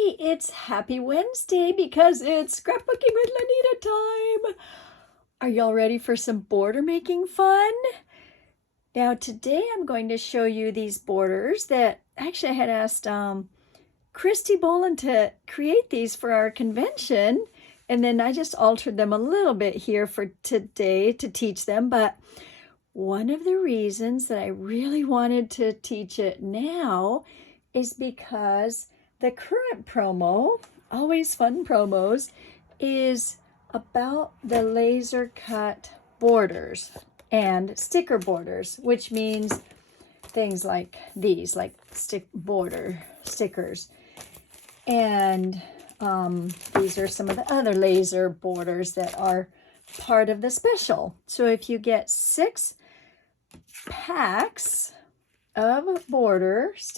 Hey, it's Happy Wednesday because it's scrapbooking with Lanita time. Are y'all ready for some border making fun? Now today I'm going to show you these borders that actually I had asked Christy Boland to create these for our convention, and then I just altered them a little bit here for today to teach them. But one of the reasons that I really wanted to teach it now is because the current promo, always fun promos, is about the laser cut borders and sticker borders, which means things like these, like border stickers. And these are some of the other laser borders that are part of the special. So if you get 6 packs of borders,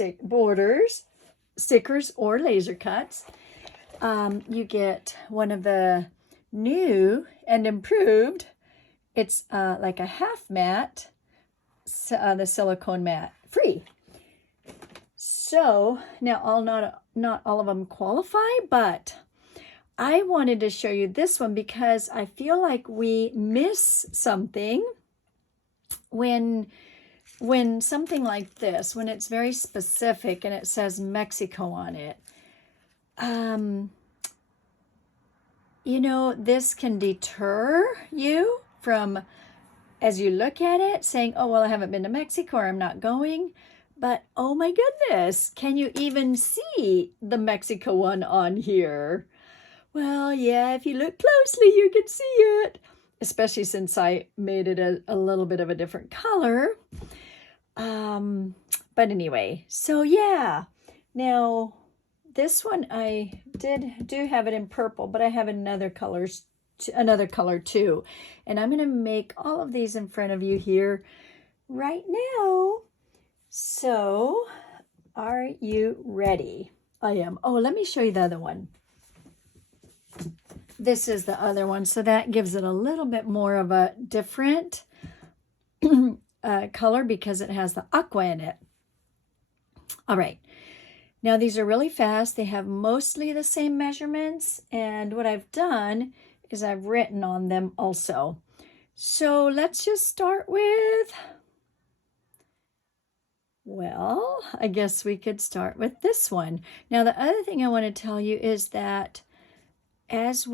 stickers, or laser cuts, you get one of the new and improved. It's like a half mat, the silicone mat, free. So now not all of them qualify, but I wanted to show you this one because I feel like we miss something when something like this, when it's very specific and it says Mexico on it. You know, this can deter you from, as you look at it, saying, oh, well, I haven't been to Mexico or I'm not going. But oh my goodness, can you even see the Mexico one on here? Well, yeah, if you look closely, you can see it, especially since I made it a little bit of a different color. But anyway, so yeah. Now, this one I do have it in purple, but I have another color too. And I'm going to make all of these in front of you here right now. So, are you ready? I am. Oh, let me show you the other one. This is the other one, so that gives it a little bit more of a different color because it has the aqua in it. All right. Now, these are really fast. They have mostly the same measurements, and what I've done is I've written on them also. So let's just start with, well, I guess we could start with this one. Now, the other thing I want to tell you is that as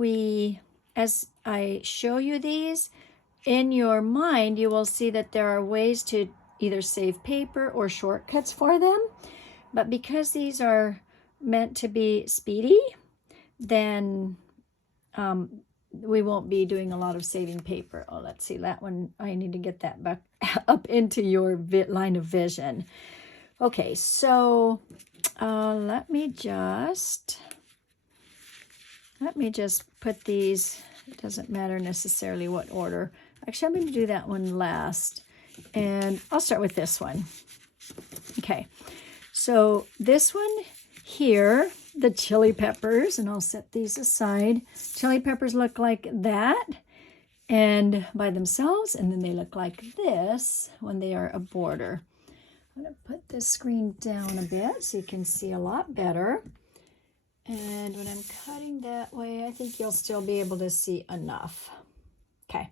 I show you these, in your mind, you will see that there are ways to either save paper or shortcuts for them. But because these are meant to be speedy, then we won't be doing a lot of saving paper. Oh, let's see, that one, I need to get that back up into your line of vision. Okay, so let me just put these, it doesn't matter necessarily what order. Actually, I'm going to do that one last, and I'll start with this one. Okay, so this one here, the chili peppers, and I'll set these aside. Chili peppers look like that and by themselves, and then they look like this when they are a border. I'm going to put this screen down a bit so you can see a lot better. And when I'm cutting that way, I think you'll still be able to see enough. Okay.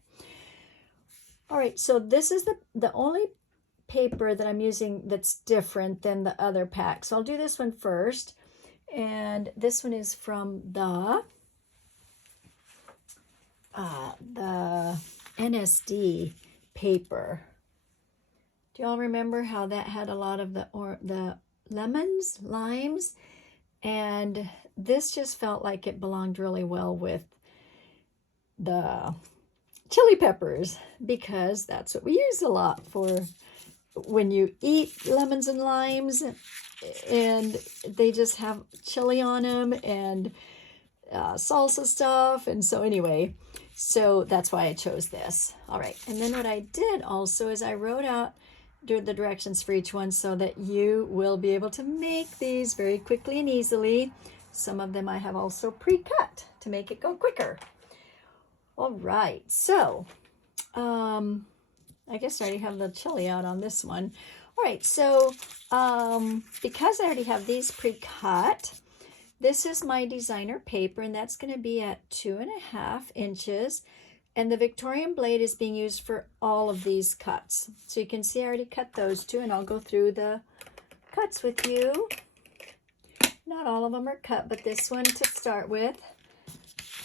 All right, so this is the only paper that I'm using that's different than the other pack. So I'll do this one first. And this one is from the NSD paper. Do y'all remember how that had a lot of the lemons, limes? And this just felt like it belonged really well with the chili peppers because that's what we use a lot for when you eat lemons and limes, and they just have chili on them and salsa stuff. And so anyway, so that's why I chose this. All right. And then what I did also is I wrote out the directions for each one so that you will be able to make these very quickly and easily. Some of them I have also pre-cut to make it go quicker. All right. So, I guess I already have the chili out on this one. All right, so because I already have these pre-cut, This is my designer paper, and that's going to be at 2.5 inches. And the Victorian blade is being used for all of these cuts. So you can see I already cut those two, and I'll go through the cuts with you. Not all of them are cut, but this one to start with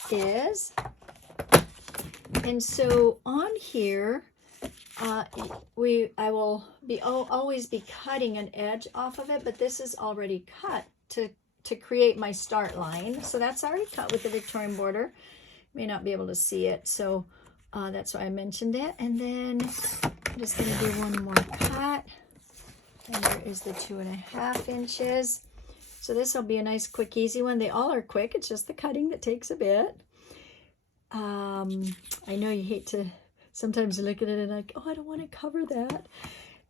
is. And so on here, I will always be cutting an edge off of it, but this is already cut to create my start line. So that's already cut with the Victorian border. May not be able to see it, so that's why I mentioned it. And then I'm just going to do one more cut. And there is the 2.5 inches. So this will be a nice, quick, easy one. They all are quick. It's just the cutting that takes a bit. I know you hate to sometimes look at it and like, oh, I don't want to cover that.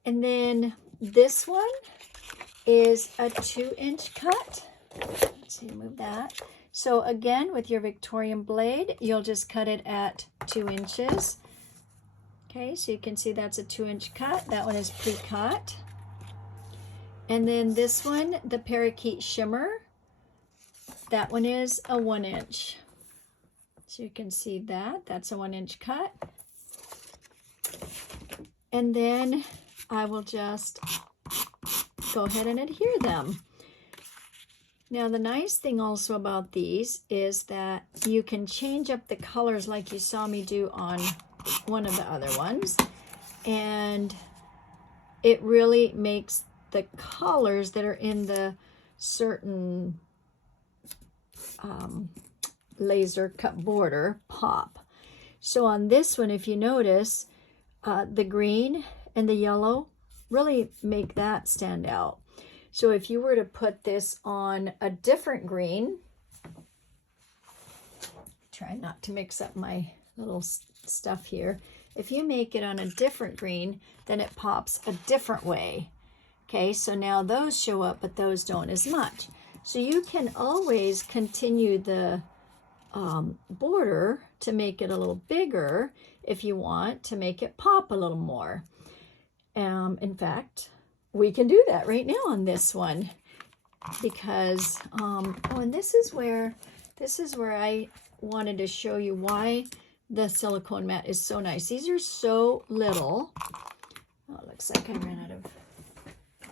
And then this one is a 2-inch cut. Let's see, move that. So again, with your Victorian blade, you'll just cut it at 2 inches. Okay, so you can see that's a 2-inch cut. That one is pre-cut. And then this one, the Parakeet Shimmer, that one is a 1-inch. So you can see that, that's a 1-inch cut. And then I will just go ahead and adhere them. Now the nice thing also about these is that you can change up the colors like you saw me do on one of the other ones. And it really makes the colors that are in the certain laser cut border pop. So on this one, if you notice, the green and the yellow really make that stand out. So if you were to put this on a different green, try not to mix up my little stuff here. If you make it on a different green, then it pops a different way. Okay, so now those show up, but those don't as much. So you can always continue the border to make it a little bigger if you want to make it pop a little more. In fact, we can do that right now on this one because, and this is where I wanted to show you why the silicone mat is so nice. These are so little. Oh, it looks like I ran out of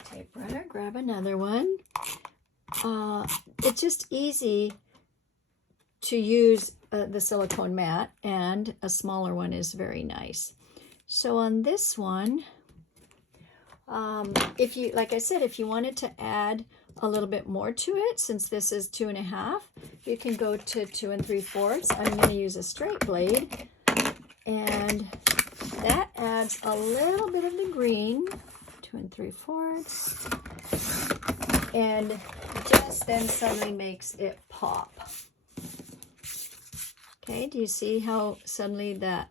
tape runner. Grab another one. It's just easy to use the silicone mat, and a smaller one is very nice. So on this one, if you, like I said, if you wanted to add a little bit more to it, since this is 2.5, you can go to 2 3/4. I'm going to use a straight blade, and that adds a little bit of the green, 2 3/4, and just then suddenly makes it pop. Okay, do you see how suddenly the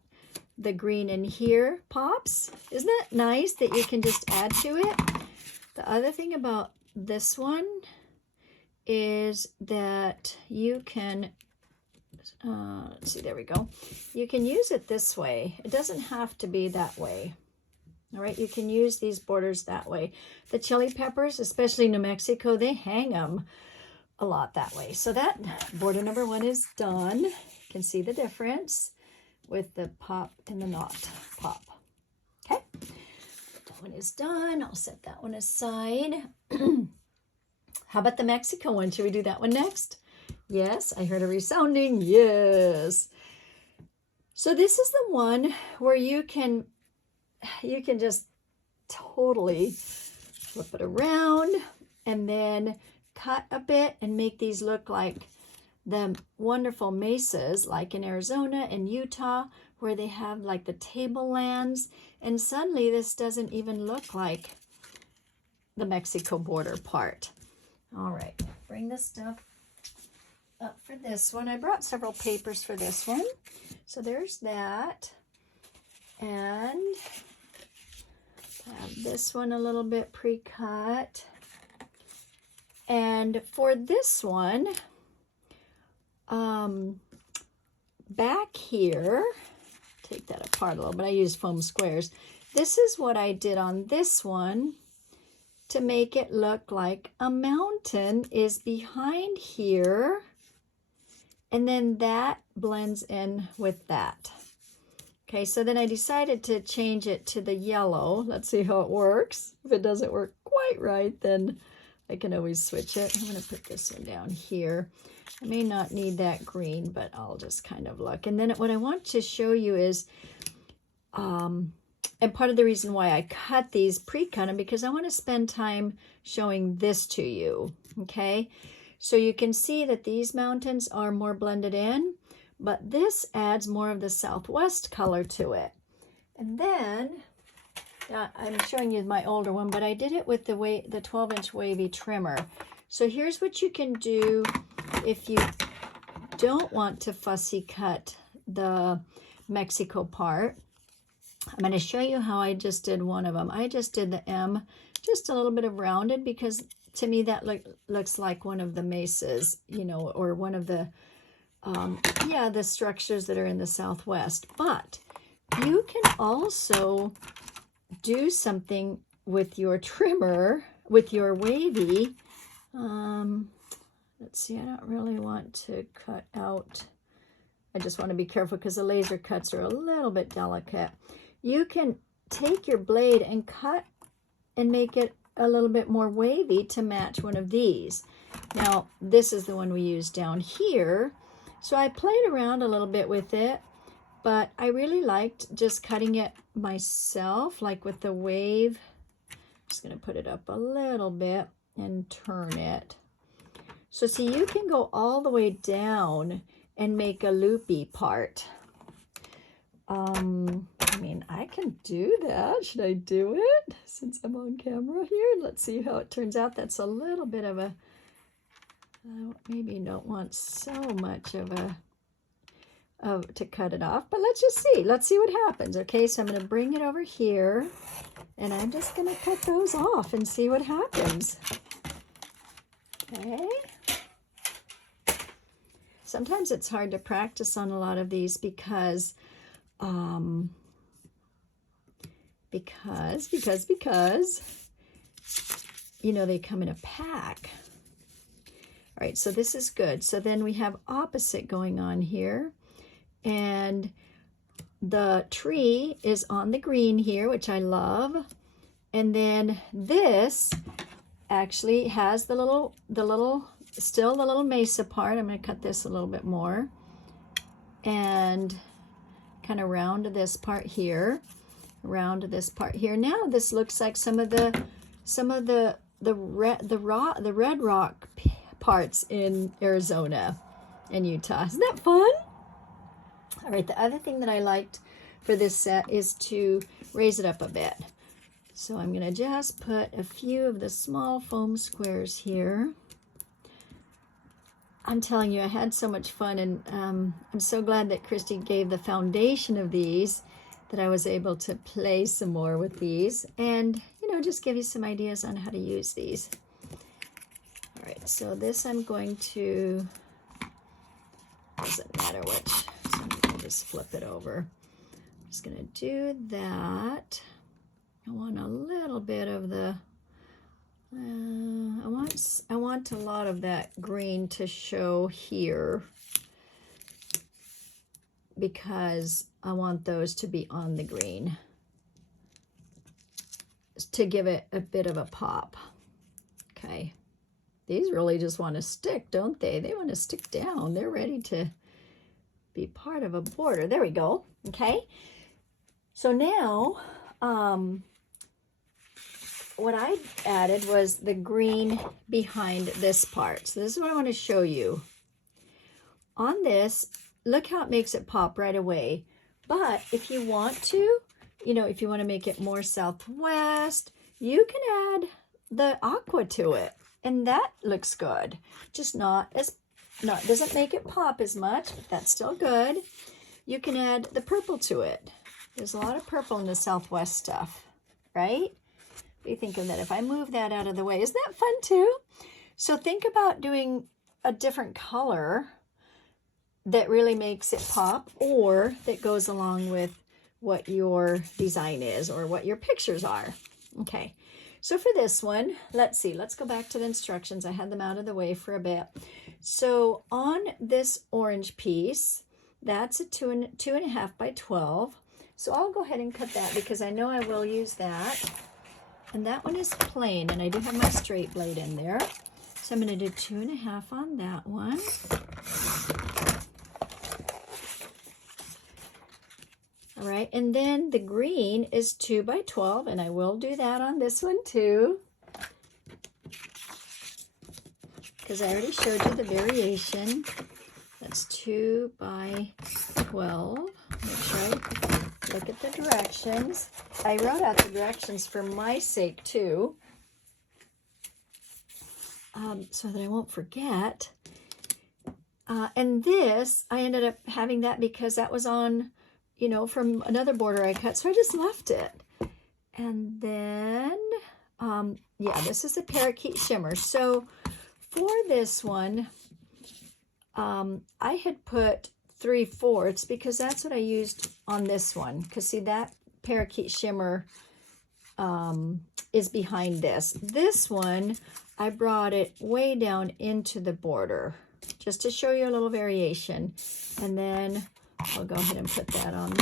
green in here pops? Isn't that nice that you can just add to it? The other thing about this one is that you can, let's see, there we go. You can use it this way. It doesn't have to be that way. All right, you can use these borders that way. The chili peppers, especially New Mexico, they hang them a lot that way. So that border number 1 is done. You can see the difference with the pop and the not pop. Okay, that one is done. I'll set that one aside. How about the Mexico one? Should we do that one next? Yes, I heard a resounding yes. So this is the one where you can just totally flip it around and then cut a bit and make these look like the wonderful mesas like in Arizona and Utah where they have like the tablelands, and suddenly this doesn't even look like the Mexico border part. All right, bring this stuff up for this one. I brought several papers for this one. So there's that. And have this one a little bit pre-cut. And for this one, back here, take that apart a little, but I use foam squares. This is what I did on this one. to make it look like a mountain is behind here. And then that blends in with that. Okay, so then I decided to change it to the yellow. Let's see how it works. If it doesn't work quite right, then I can always switch it. I'm going to put this one down here. I may not need that green, but I'll just kind of look. And then what I want to show you is, and part of the reason why I cut these, pre-cut them, because I want to spend time showing this to you, okay? So you can see that these mountains are more blended in, but this adds more of the Southwest color to it. And then, I'm showing you my older one, but I did it with the 12-inch wavy trimmer. So here's what you can do if you don't want to fussy cut the Mexico part. I'm going to show you how I just did one of them. I just did the M, just a little bit of rounded, because to me that looks like one of the mesas, you know, or one of the, the structures that are in the Southwest. But you can also do something with your trimmer, with your wavy. Let's see, I don't really want to cut out. I just want to be careful because the laser cuts are a little bit delicate. You can take your blade and cut and make it a little bit more wavy to match one of these. Now, this is the one we use down here. So I played around a little bit with it, but I really liked just cutting it myself, like with the wave. I'm just going to put it up a little bit and turn it. So see, you can go all the way down and make a loopy part. I mean, I can do that. Should I do it since I'm on camera here? Let's see how it turns out. That's a little bit of a, maybe don't want so much of a, to cut it off, but let's just see. Let's see what happens. Okay, so I'm going to bring it over here and I'm just going to cut those off and see what happens. Okay. Sometimes it's hard to practice on a lot of these because you know, they come in a pack. All right, so this is good. So then we have opposite going on here, and the tree is on the green here, which I love. And then this actually has the little mesa part. I'm going to cut this a little bit more and kind of round this part here, around this part here. Now this looks like some of the red rock parts in Arizona and Utah. Isn't that fun? All right, the other thing that I liked for this set is to raise it up a bit. So I'm going to just put a few of the small foam squares here. I'm telling you, I had so much fun, and I'm so glad that Christy gave the foundation of these, that I was able to play some more with these and, you know, just give you some ideas on how to use these. All right, so this I'm going to, doesn't matter which, so I'm going to just flip it over. I'm just going to do that. I want a little bit of the, I want a lot of that green to show here because I want those to be on the green to give it a bit of a pop. Okay, these really just want to stick, don't they? They want to stick down. They're ready to be part of a border. There we go. Okay, so now what I added was the green behind this part. So this is what I want to show you. On this, look how it makes it pop right away. But if you want to, you know, if you want to make it more Southwest, you can add the aqua to it. And that looks good. Just doesn't make it pop as much, but that's still good. You can add the purple to it. There's a lot of purple in the Southwest stuff, right? What do you think of that? If I move that out of the way, isn't that fun too? So think about doing a different color that really makes it pop, or that goes along with what your design is or what your pictures are. Okay, So for this one, let's see, let's go back to the instructions. I had them out of the way for a bit. So on this orange piece, that's a 2.5 by 12. So I'll go ahead and cut that because I know I will use that. And that one is plain, and I do have my straight blade in there. So I'm going to do 2.5 on that one. All right, and then the green is 2 by 12, and I will do that on this one too, because I already showed you the variation. That's 2 by 12. Make sure I look at the directions. I wrote out the directions for my sake too, so that I won't forget. And this, I ended up having that because that was on, you know, from another border I cut, so I just left it. And then, yeah, this is a parakeet shimmer. So for this one, I had put 3/4 because that's what I used on this one. Because see, that parakeet shimmer is behind this. This one, I brought it way down into the border just to show you a little variation. And then I'll go ahead and put that on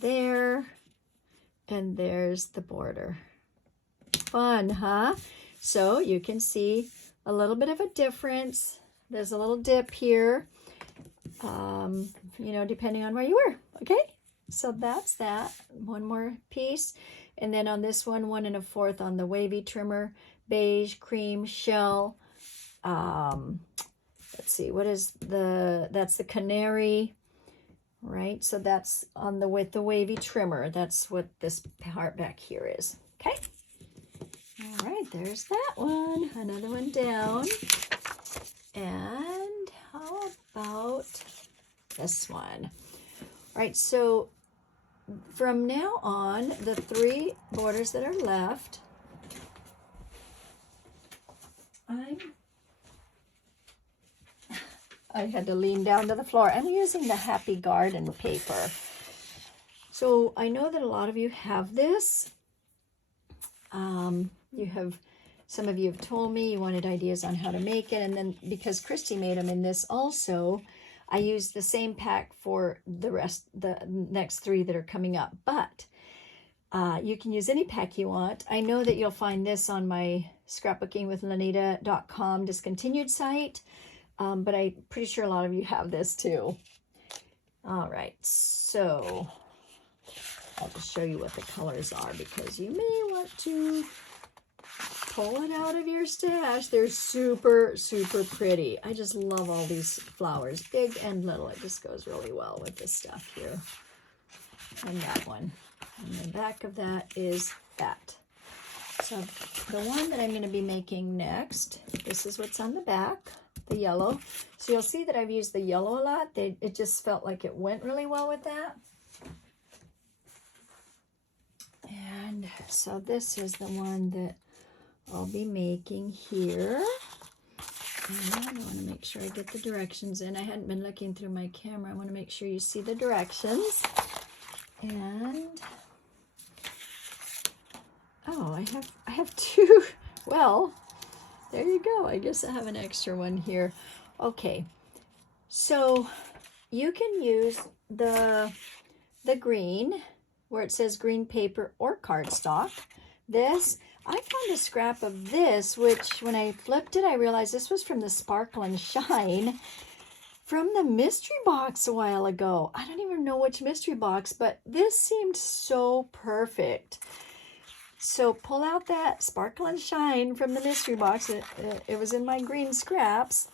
there, and there's the border. Fun, huh? So you can see a little bit of a difference. There's a little dip here, you know, depending on where you were, okay? So that's that. One more piece. And then on this one, 1 1/4 on the wavy trimmer, beige, cream, shell. Let's see, what is that's the canary, right? So that's on the with the wavy trimmer. That's what this part back here is, okay? All right, there's that one. Another one down. And how about this one? All right, so from now on, the 3 borders that are left, I had to lean down to the floor. I'm using the Happy Garden paper. So I know that a lot of you have this. Some of you have told me you wanted ideas on how to make it. And then because Christy made them in this also, I used the same pack for the next 3 that are coming up. But you can use any pack you want. I know that you'll find this on my scrapbookingwithlanita.com discontinued site. But I'm pretty sure a lot of you have this too. All right, so I'll just show you what the colors are because you may want to pull it out of your stash. They're super, super pretty. I just love all these flowers, big and little. It just goes really well with this stuff here. And that one. And the back of that is that. So the one that I'm going to be making next, this is what's on the back. The yellow. So you'll see that I've used the yellow a lot. It just felt like it went really well with that. And so this is the one that I'll be making here. And I want to make sure I get the directions in. I hadn't been looking through my camera. I want to make sure you see the directions. And oh, I have 2. Well, there you go. I guess I have an extra one here. Okay, so you can use the green where it says green paper or cardstock. This, I found a scrap of this, which when I flipped it, I realized this was from the Sparkle and Shine from the mystery box a while ago. I don't even know which mystery box, but this seemed so perfect. So pull out that Sparkle and Shine from the mystery box. It was in my green scraps,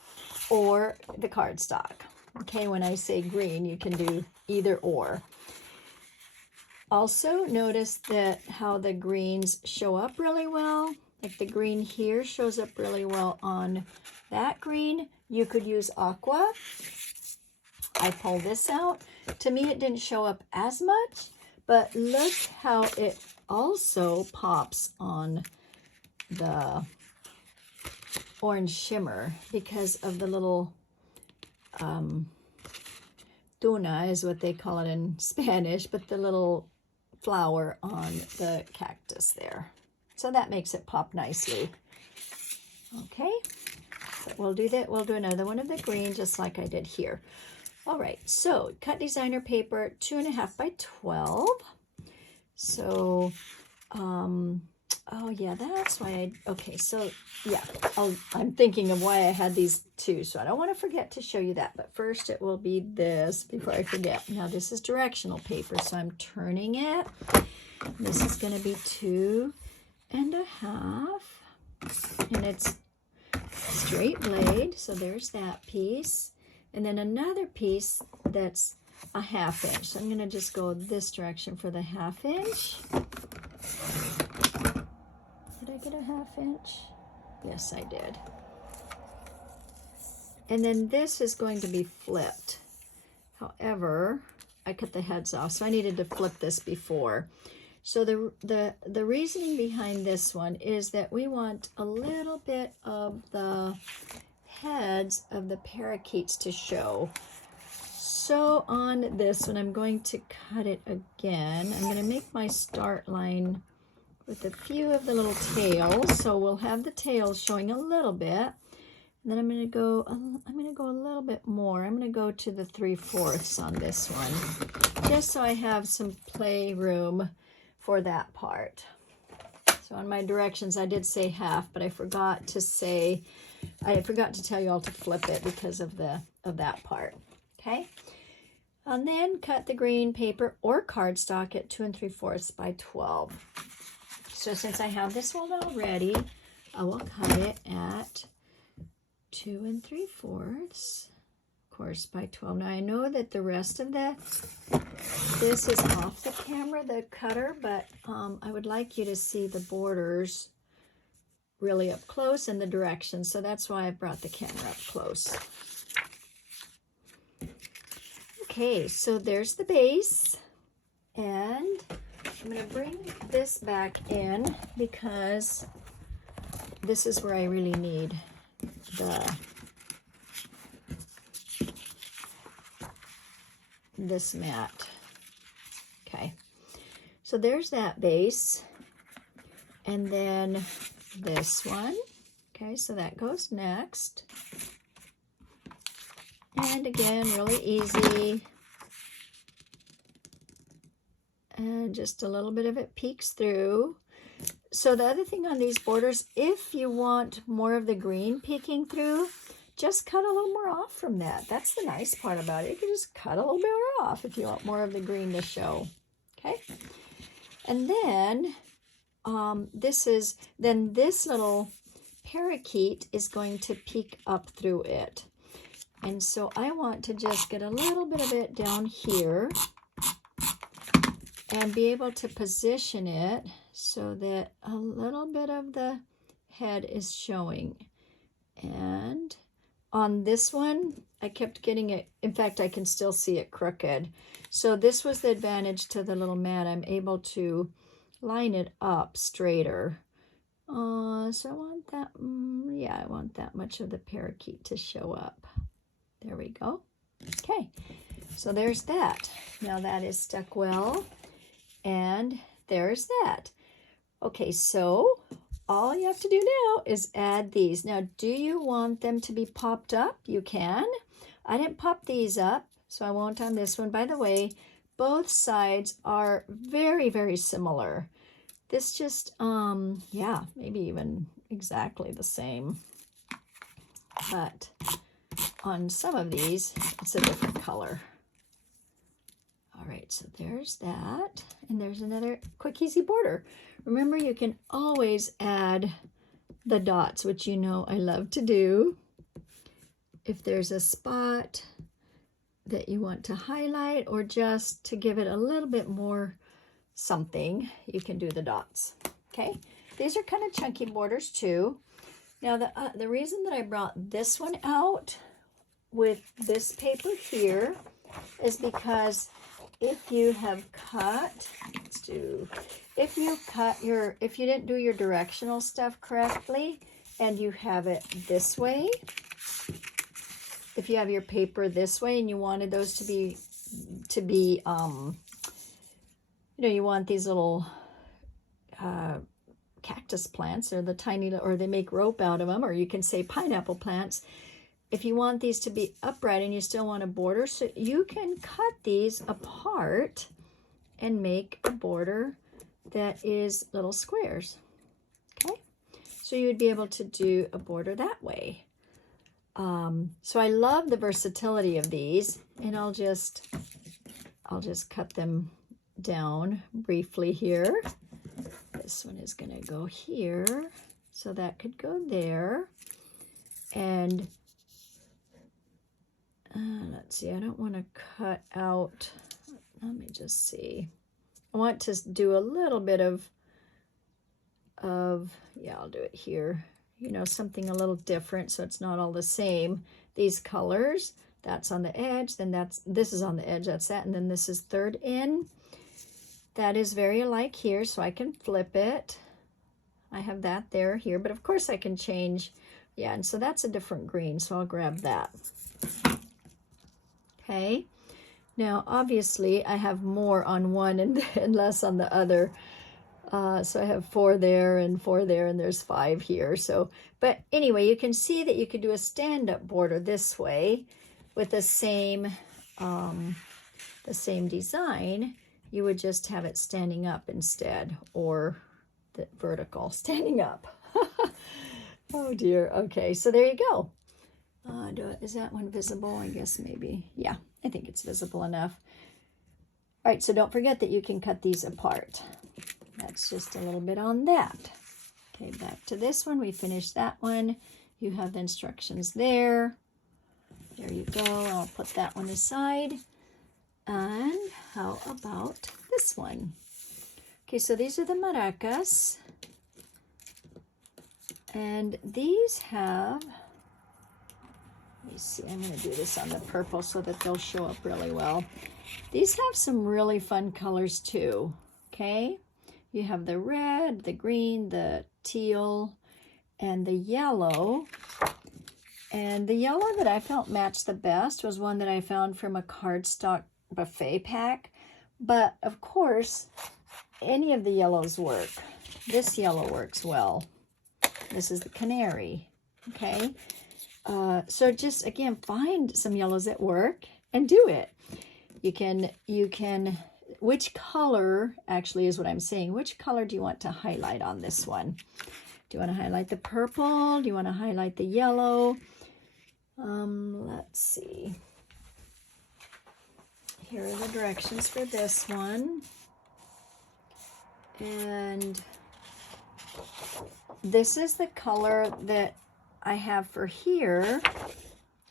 or the cardstock. Okay, when I say green, you can do either or. Also, notice that how the greens show up really well. Like the green here shows up really well on that green. You could use aqua. I pulled this out. To me, it didn't show up as much, but look how it also pops on the orange shimmer because of the little tuna is what they call it in Spanish, but the little flower on the cactus there. So that makes it pop nicely. Okay, so we'll do that. We'll do another one of the green just like I did here. All right, so cut designer paper 2.5 by 12. So, oh yeah, that's why okay, so yeah, I'm thinking of why I had these two, so I don't want to forget to show you that, but first it will be this before I forget. Now this is directional paper, so I'm turning it. This is going to be 2.5, and it's straight blade, so there's that piece, and then another piece that's a 1/2 inch. So I'm going to just go this direction for the 1/2 inch. Did I get a 1/2 inch? Yes, I did. And then this is going to be flipped. However, I cut the heads off, so I needed to flip this before. So the reasoning behind this one is that we want a little bit of the heads of the parakeets to show. So on this one, I'm going to cut it again. I'm going to make my start line with a few of the little tails. So we'll have the tails showing a little bit. And then I'm going to go a little bit more. I'm going to go to the 3/4 on this one, just so I have some play room for that part. So on my directions, I did say 1/2, but I forgot to tell you all to flip it because of that part. Okay. And then cut the green paper or cardstock at 2 3/4 by 12. So since I have this one already, I will cut it at 2 3/4, of course, by 12. Now I know that the rest of this is off the camera, the cutter, but I would like you to see the borders really up close and the directions. So that's why I brought the camera up close. Okay, so there's the base, and I'm going to bring this back in because this is where I really need this mat. Okay, so there's that base, and then this one. Okay, so that goes next. And again, really easy. And just a little bit of it peeks through. So the other thing on these borders, if you want more of the green peeking through, just cut a little more off from that. That's the nice part about it. You can just cut a little bit more off if you want more of the green to show. Okay. And then this little parakeet is going to peek up through it. And so I want to just get a little bit of it down here and be able to position it so that a little bit of the head is showing. And on this one, I kept getting it. In fact, I can still see it crooked. So this was the advantage to the little mat. I'm able to line it up straighter. So I want that, I want that much of the parakeet to show up. There we go. Okay, so there's that. Now that is stuck well, and there's that. Okay, so all you have to do now is add these. Now, do you want them to be popped up? You can. I didn't pop these up, so I won't on this one. By the way, both sides are very, very similar. This just, yeah, maybe even exactly the same. But on some of these, it's a different color. All right, so there's that. And there's another quick, easy border. Remember, you can always add the dots, which you know I love to do. If there's a spot that you want to highlight or just to give it a little bit more something, you can do the dots. Okay, these are kind of chunky borders too. Now, the reason that I brought this one out with this paper here is because if you have cut, if you didn't do your directional stuff correctly and you have it this way, if you have your paper this way and you wanted those to be you want these little cactus plants, or the tiny, or they make rope out of them, or you can say pineapple plants. If you want these to be upright and you still want a border, so you can cut these apart and make a border that is little squares. Okay, so you would be able to do a border that way. So I love the versatility of these, and I'll just cut them down briefly here. This one is going to go here, so that could go there. And let's see, I don't want to cut out, let me just see. I want to do a little bit of yeah, I'll do it here. Something a little different, so it's not all the same. These colors, that's on the edge, then this is on the edge, that's that, and then this is third in. That is very alike here, so I can flip it. I have that there, here, but of course I can change. Yeah, and so that's a different green, so I'll grab that. Okay, now obviously I have more on one and less on the other. So I have 4 there and 4 there, and there's 5 here. So, but anyway, you can see that you could do a stand-up border this way with the same design. You would just have it standing up instead, or the vertical standing up. Oh dear. Okay, so there you go. Is that one visible? I guess maybe. Yeah, I think it's visible enough. All right, so don't forget that you can cut these apart. That's just a little bit on that. Okay, back to this one. We finished that one. You have the instructions there. There you go. I'll put that one aside. And how about this one? Okay, so these are the maracas. And these have, let me see, I'm going to do this on the purple so that they'll show up really well. These have some really fun colors too, okay? You have the red, the green, the teal, and the yellow. And the yellow that I felt matched the best was one that I found from a cardstock buffet pack. But of course, any of the yellows work. This yellow works well. This is the canary, okay? So just, again, find some yellows that work and do it. You can, which color, actually is what I'm saying, which color do you want to highlight on this one? Do you want to highlight the purple? Do you want to highlight the yellow? Let's see. Here are the directions for this one. And this is the color that I have for here.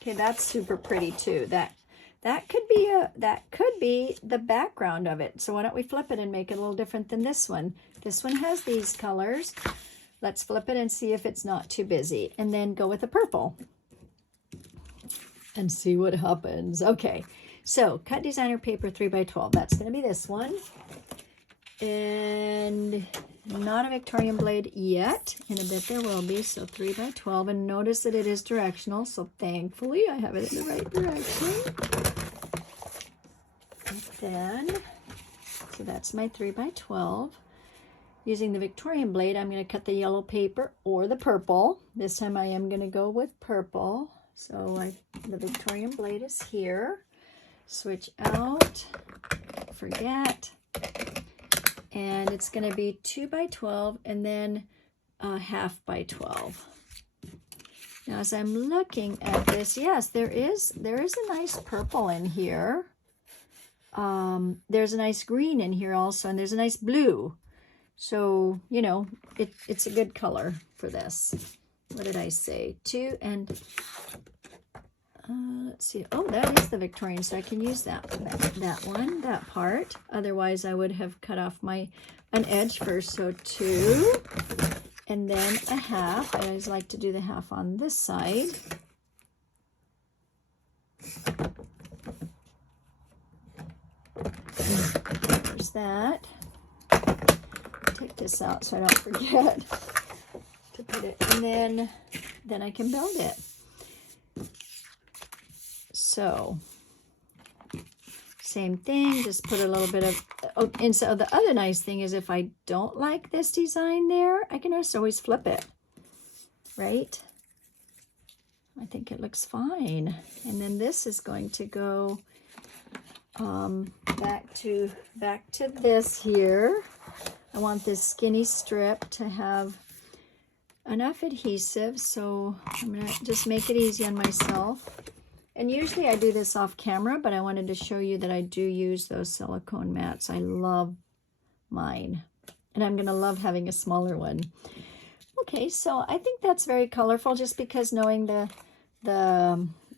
Okay, that's super pretty too. That could be the background of it. So why don't we flip it and make it a little different than this one? This one has these colors. Let's flip it and see if it's not too busy. And then go with the purple. And see what happens. Okay, so cut designer paper 3x12. That's going to be this one. And not a Victorian blade yet. In a bit there will be. So 3x12. And notice that it is directional. So thankfully I have it in the right direction. And then, so that's my 3x12. Using the Victorian blade, I'm going to cut the yellow paper or the purple. This time I am going to go with purple. So the Victorian blade is here. Switch out, forget, and it's going to be 2x12 and then half by 12. Now, as I'm looking at this, yes, there is a nice purple in here. There's a nice green in here also, and there's a nice blue. So, you know, it's a good color for this. What did I say? 2 and let's see. Oh, that is the Victorian, so I can use that one, that part. Otherwise, I would have cut off an edge first. So 2, and then a half. I always like to do the half on this side. There's that. Take this out so I don't forget to put it, and then I can build it. So same thing, just put a little bit of, Oh, and so the other nice thing is if I don't like this design there, I can just always flip it, right? I think it looks fine. And then this is going to go back to this here. I want this skinny strip to have enough adhesive, so I'm gonna just make it easy on myself. And usually I do this off camera, but I wanted to show you that I do use those silicone mats. I love mine, and I'm gonna love having a smaller one. Okay, so I think that's very colorful, just because knowing the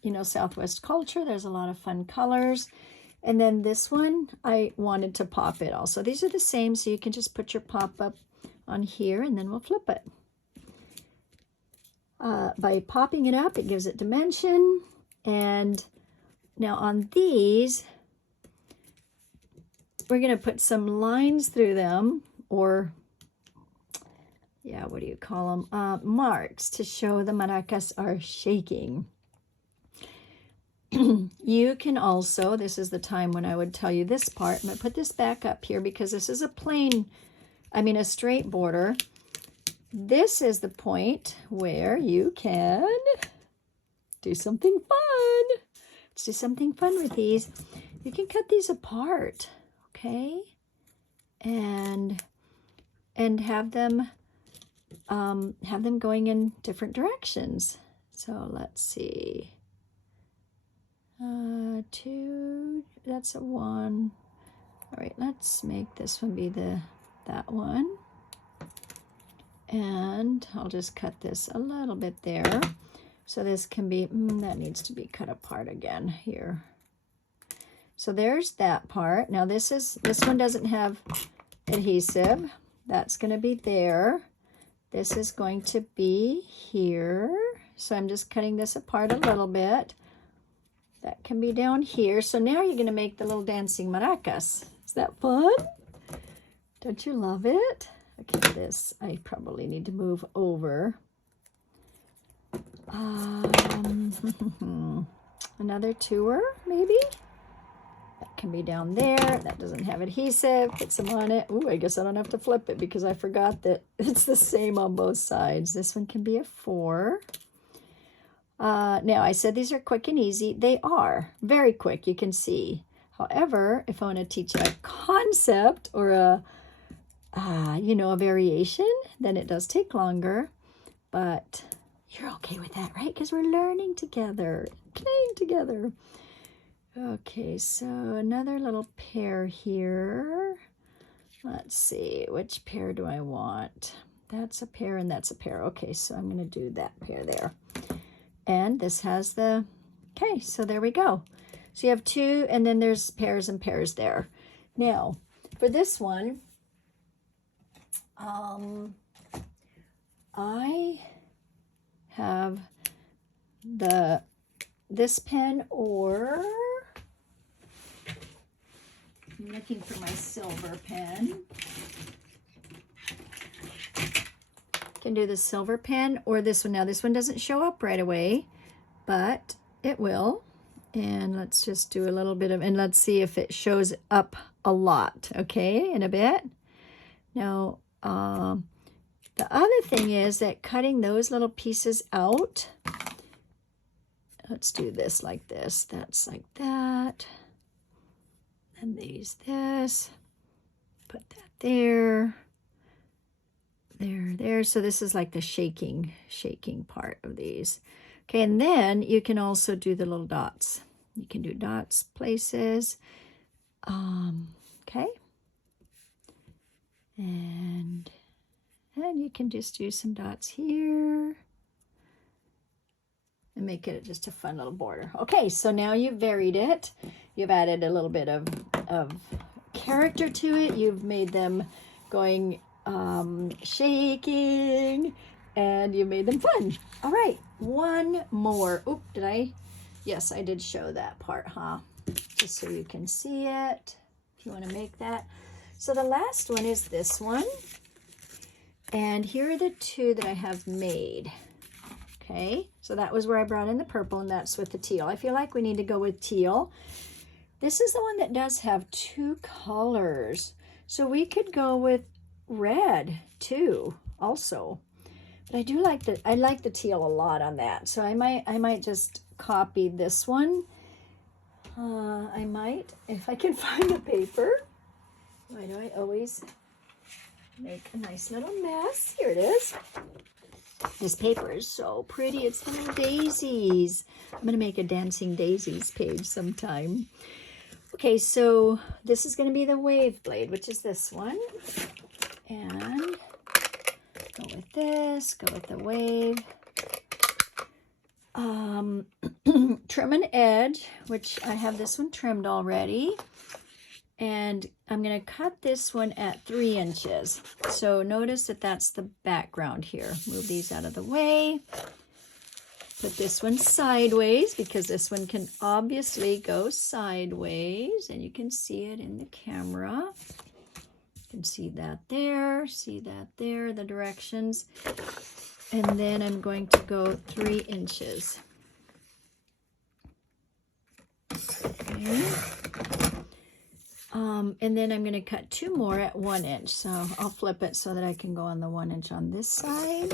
you know, Southwest culture, there's a lot of fun colors. And then this one, I wanted to pop it also. These are the same, so you can just put your pop-up on here, and then we'll flip it. By popping it up, it gives it dimension. And now on these, we're going to put some lines through them, or, yeah, what do you call them? Marks, to show the maracas are shaking. You can also, this is the time when I would tell you this part. I'm going to put this back up here because this is a plain, a straight border. This is the point where you can do something fun. Let's do something fun with these. You can cut these apart, okay? And have them going in different directions. So let's see. 2, that's a 1. All right, let's make this one be that one. And I'll just cut this a little bit there. So this can be, that needs to be cut apart again here. So there's that part. Now this one doesn't have adhesive. That's going to be there. This is going to be here. So I'm just cutting this apart a little bit. That can be down here. So now you're going to make the little dancing maracas. Is that fun? Don't you love it? Okay, this I probably need to move over. Another tour, maybe? That can be down there. That doesn't have adhesive. Put some on it. Ooh, I guess I don't have to flip it because I forgot that it's the same on both sides. This one can be a 4. Now, I said these are quick and easy. They are very quick, you can see. However, if I want to teach a concept or a variation, then it does take longer. But you're okay with that, right? Because we're learning together, playing together. Okay, so another little pair here. Let's see, which pair do I want? That's a pair and that's a pair. Okay, so I'm going to do that pair there. And this has the, okay, so there we go. So you have 2, and then there's pairs and pairs there. Now, for this one, I have this pen, or I'm looking for my silver pen. Can do the silver pen or this one. Now this one doesn't show up right away, but it will. And let's just do a little bit of, and let's see if it shows up a lot, okay, in a bit. Now, the other thing is that cutting those little pieces out, let's do this like this, that's like that, and these this, put that there. There. So this is like the shaking part of these. Okay, and then you can also do the little dots. You can do dots places. Okay. And you can just do some dots here and make it just a fun little border. Okay, so now you've varied it. You've added a little bit of character to it. You've made them going shaking, and you made them fun. All right, one more. Oop, did I? Yes, I did show that part, huh? Just so you can see it, if you want to make that. So the last one is this one, and here are the 2 that I have made. Okay, so that was where I brought in the purple, and that's with the teal. I feel like we need to go with teal. This is the one that does have 2 colors. So we could go with red too, also. But I like the teal a lot on that. So I might just copy this one. I might, if I can find the paper. Why do I always make a nice little mess? Here it is. This paper is so pretty. It's little daisies. I'm going to make a dancing daisies page sometime. Okay, so this is going to be the wave blade, which is this one. And go with this, go with the wave. Trim an edge, which I have this one trimmed already. And I'm going to cut this one at 3 inches. So notice that that's the background here. Move these out of the way. Put this one sideways because this one can obviously go sideways. And you can see it in the camera. You can see that there, the directions. And then I'm going to go 3 inches. Okay. And then I'm going to cut 2 more at 1 inch. So I'll flip it so that I can go on the 1 inch on this side.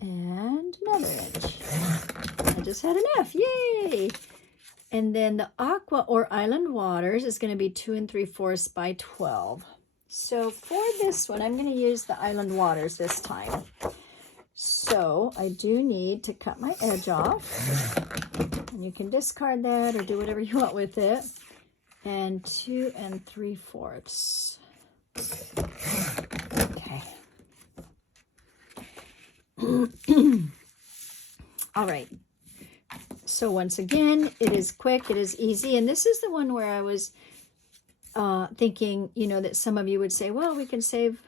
And another inch. I just had an F. Yay! And then the aqua or island waters is going to be 2 3/4 by 12. So for this one, I'm going to use the island waters this time. So I do need to cut my edge off. And you can discard that or do whatever you want with it. And 2 3/4. Okay. All right. So once again, it is quick, it is easy. And this is the one where I was thinking, you know, that some of you would say, well, we can save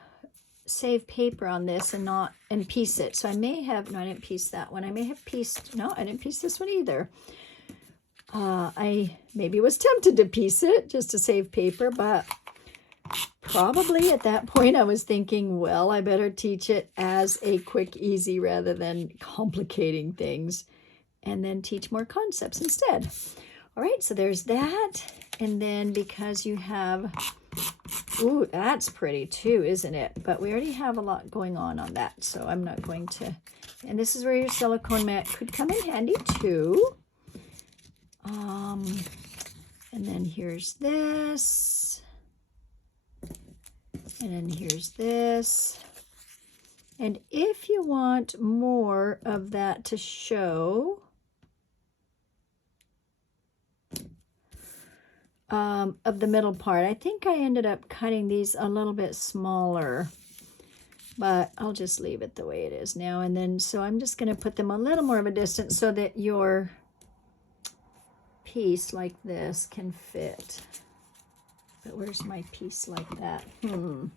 paper on this and piece it. So I may have, no, I didn't piece that one. I may have pieced, no, I didn't piece this one either. I maybe was tempted to piece it just to save paper, but probably at that point I was thinking, well, I better teach it as a quick, easy rather than complicating things, and then teach more concepts instead. All right, so there's that. And then because you have, ooh, that's pretty too, isn't it? But we already have a lot going on that, so I'm not going to. And this is where your silicone mat could come in handy too. And then here's this. And then here's this. And if you want more of that to show, of the middle part, I think I ended up cutting these a little bit smaller, but I'll just leave it the way it is now. And then, so I'm just going to put them a little more of a distance so that your piece like this can fit. But where's my piece like that? I'm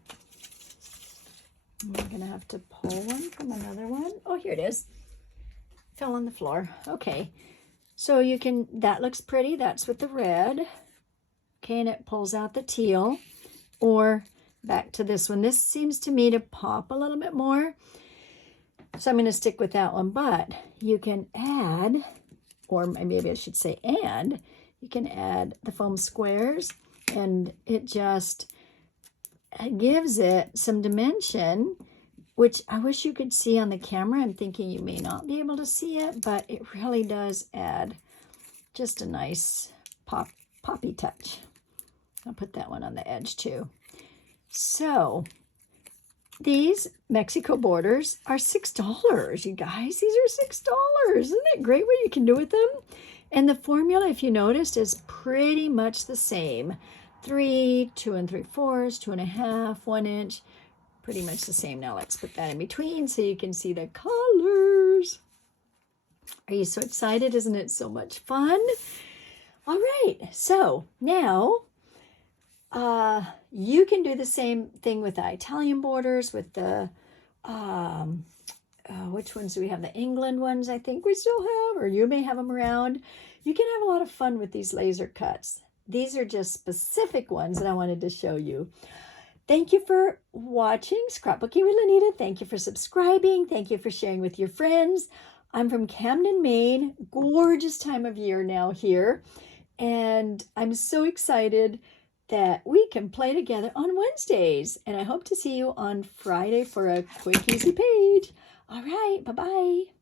going to have to pull one from another one. Oh, here it is. Fell on the floor. Okay. So you can, that looks pretty. That's with the red. Okay, and it pulls out the teal. Or back to this one. This seems to me to pop a little bit more. So I'm going to stick with that one. But you can add, or maybe I should say and, you can add the foam squares. And it just gives it some dimension, which I wish you could see on the camera. I'm thinking you may not be able to see it, but it really does add just a nice poppy touch. I'll put that one on the edge too. So these Mexico borders are $6, you guys. These are $6. Isn't it great what you can do with them? And the formula, if you noticed, is pretty much the same. 3, 2 3/4, 2 1/2, 1 inch. Pretty much the same. Now let's put that in between so you can see the colors. Are you so excited? Isn't it so much fun? All right. So now you can do the same thing with the Italian borders, with the, which ones do we have? The England ones, I think we still have, or you may have them around. You can have a lot of fun with these laser cuts. These are just specific ones that I wanted to show you. Thank you for watching Scrapbooking with Lanita. Thank you for subscribing. Thank you for sharing with your friends. I'm from Camden, Maine. Gorgeous time of year now here. And I'm so excited that we can play together on Wednesdays. And I hope to see you on Friday for a quick, easy page. All right, bye-bye.